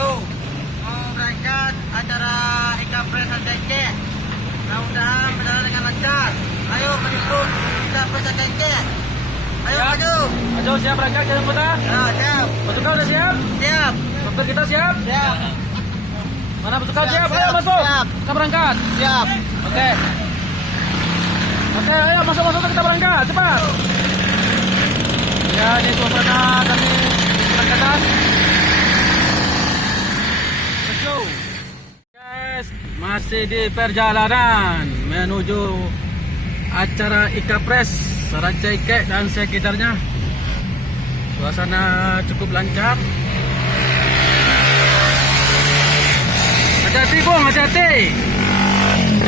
Halo, mau berangkat acara IKPRES Rancaekek. Mudah-mudahan berjalan dengan lancar. Ayo menyambut IKPRES Rancaekek. Ayo Siap. maju. Maju, siap berangkat ke kota? Ya, siap. Beserta udah siap? Siap. Dokter kita siap? Siap. Mana beserta siap? Siap, Ayo siap, masuk. siap. Kita berangkat. Siap. Oke. Oke, ayo masuk kita berangkat. Cepat. Ya, ini suasana kami berangkatan. Let's go. Guys, masih di perjalanan menuju acara IKPRES Rancaekek dan sekitarnya. Suasana cukup lancar. Hati-hati bung, hati-hati.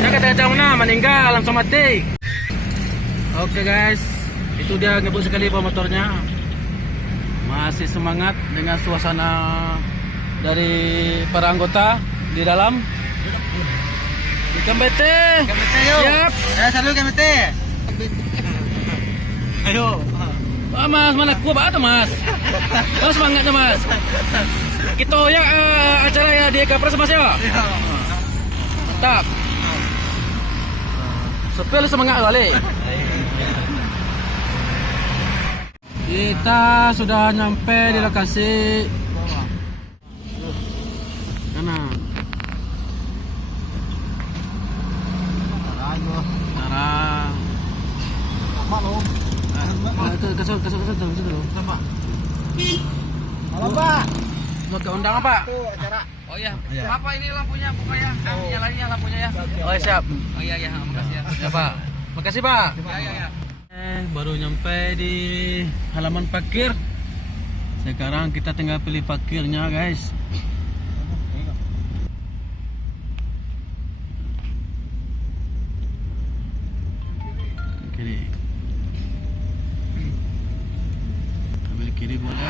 Jangan kata mana meninggal langsung mati. Oke guys, itu dia ngebut sekali bawa motornya. Masih semangat dengan suasana dari para anggota di dalam. IKMBT. IKMBT yuk. Siap. Ya, salut IKMBT. Ayo. Mas, mana kuat atau mas? Mas semangatnya mas. Kita ya acara ya di IKPRES mas ya. Mantap. Sepel semangat balik. Kita sudah nyampe di lokasi. Kanan. Arah. Kasut dulu. Halo, Pak. Mau ke undangan Pak? Itu acara. Oh iya. Apa ini lampunya pokoknya? Nyalainnya lampunya ya. Oh siap. Oh iya makasih ya. Ya Pak. Makasih Pak. Ya. Baru nyampe di halaman parkir. Sekarang kita tinggal pilih parkirnya guys. Kiri. Ambil kiri boleh.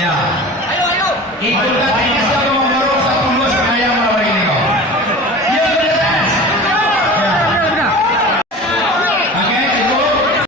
Ya. Ikutkts yang membaru satu dua sekaya malam ini kok. Ya, Ikutkts. Ya. Oke, cukup.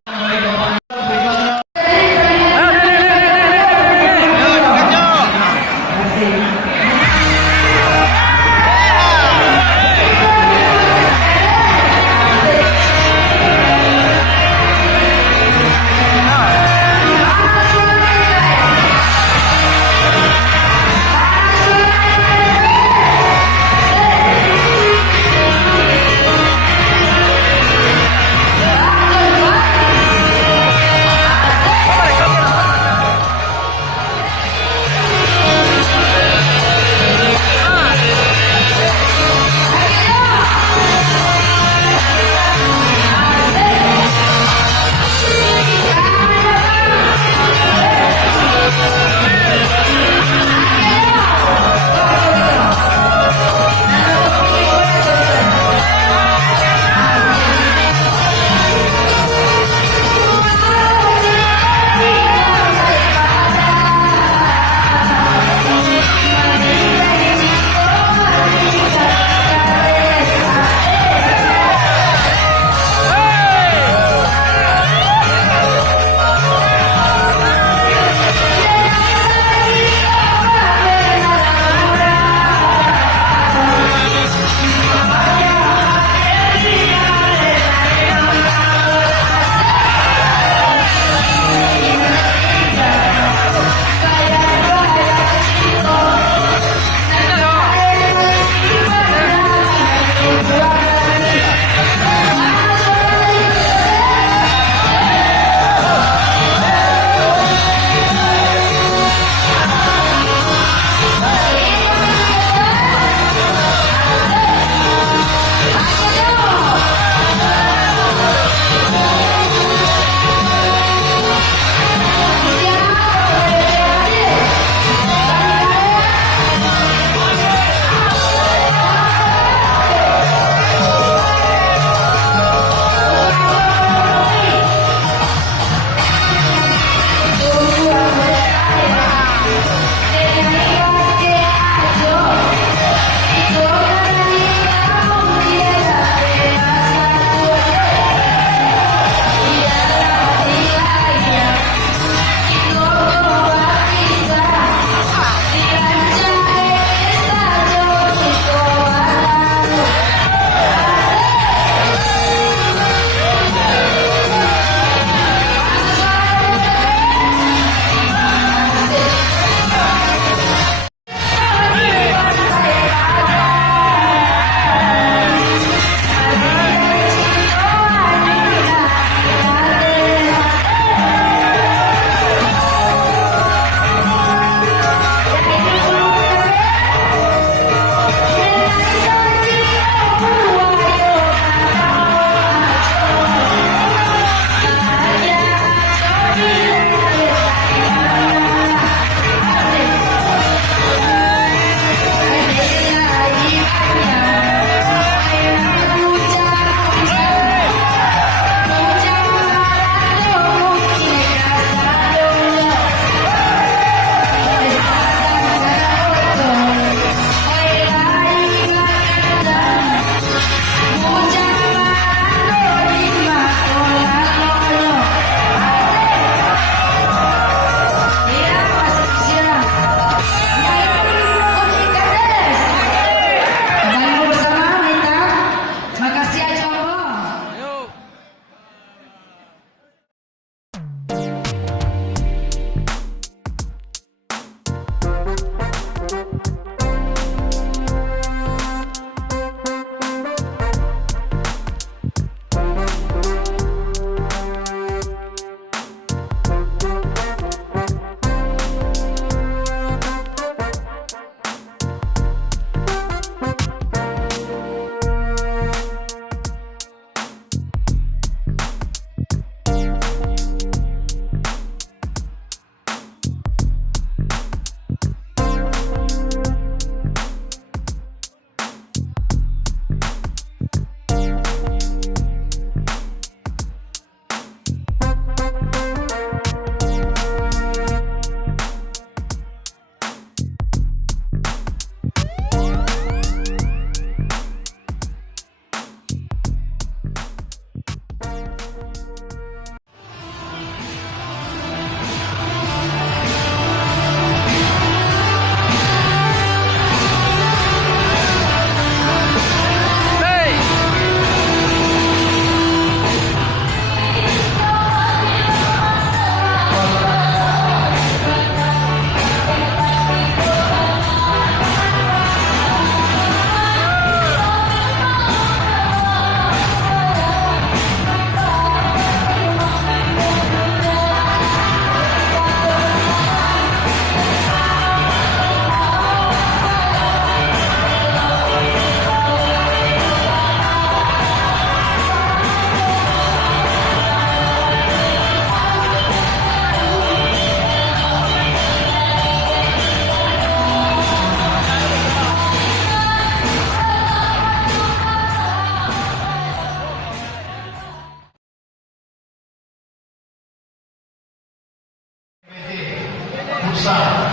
futsal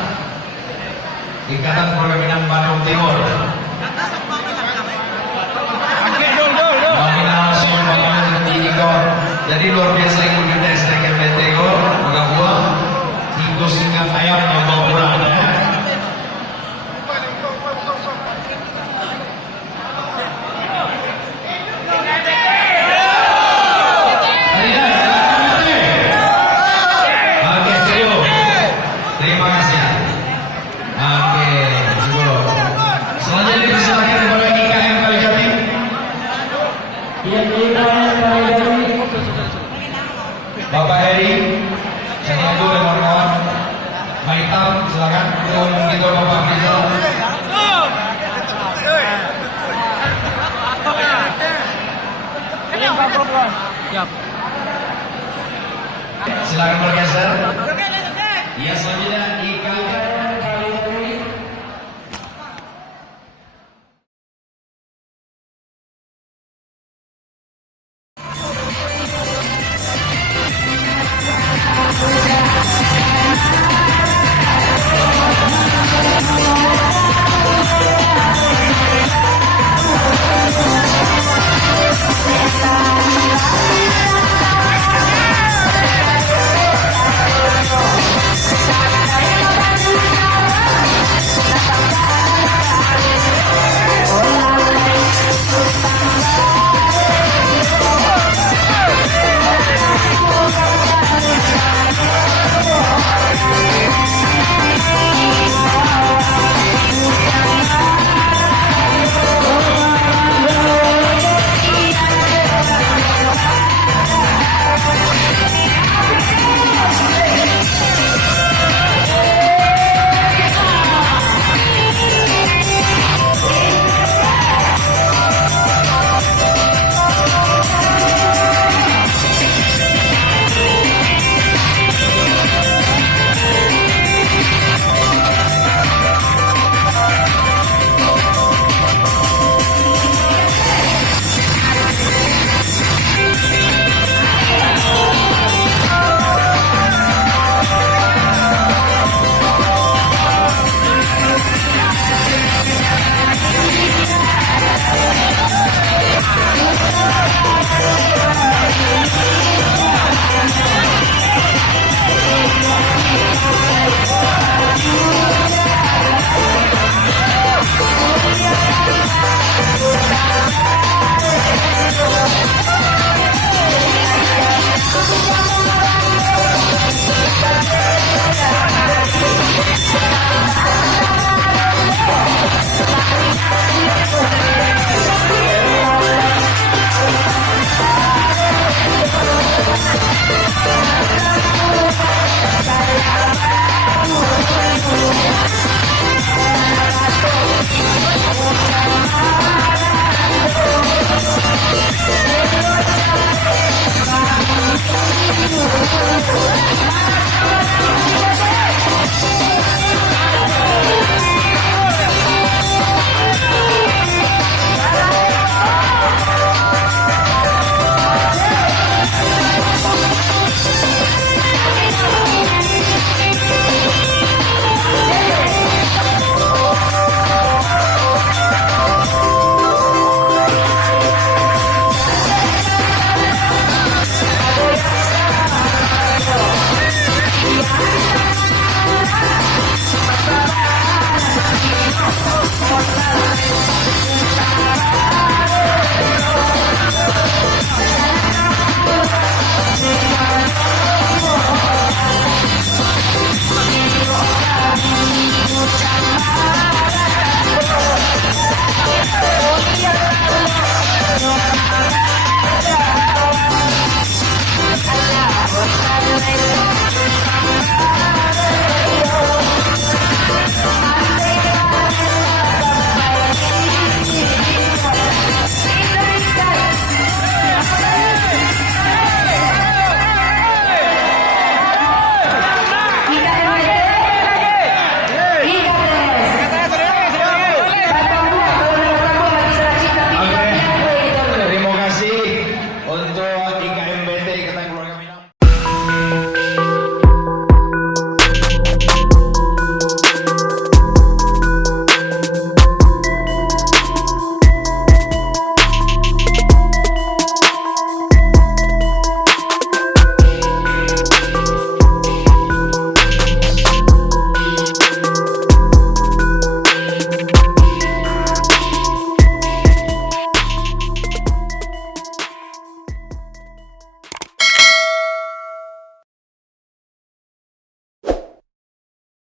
Ikatan Keluarga Minang Bandung Timur. Nominasi pemain ketiga. Jadi luar biasa Ikutkts IKMBT gor, moga buah. Tigo Singgang Ayam nyoba kurang. Terima kasih. Oke, cukup. Selanjutnya dipersilakan kepada IKMBT. Bapak Heri, saya tunggu dan kawan-kawan. Maitam, silakan. Untuk kita Bapak Rizal. Siap. Silakan bergeser. Iya, selanjutnya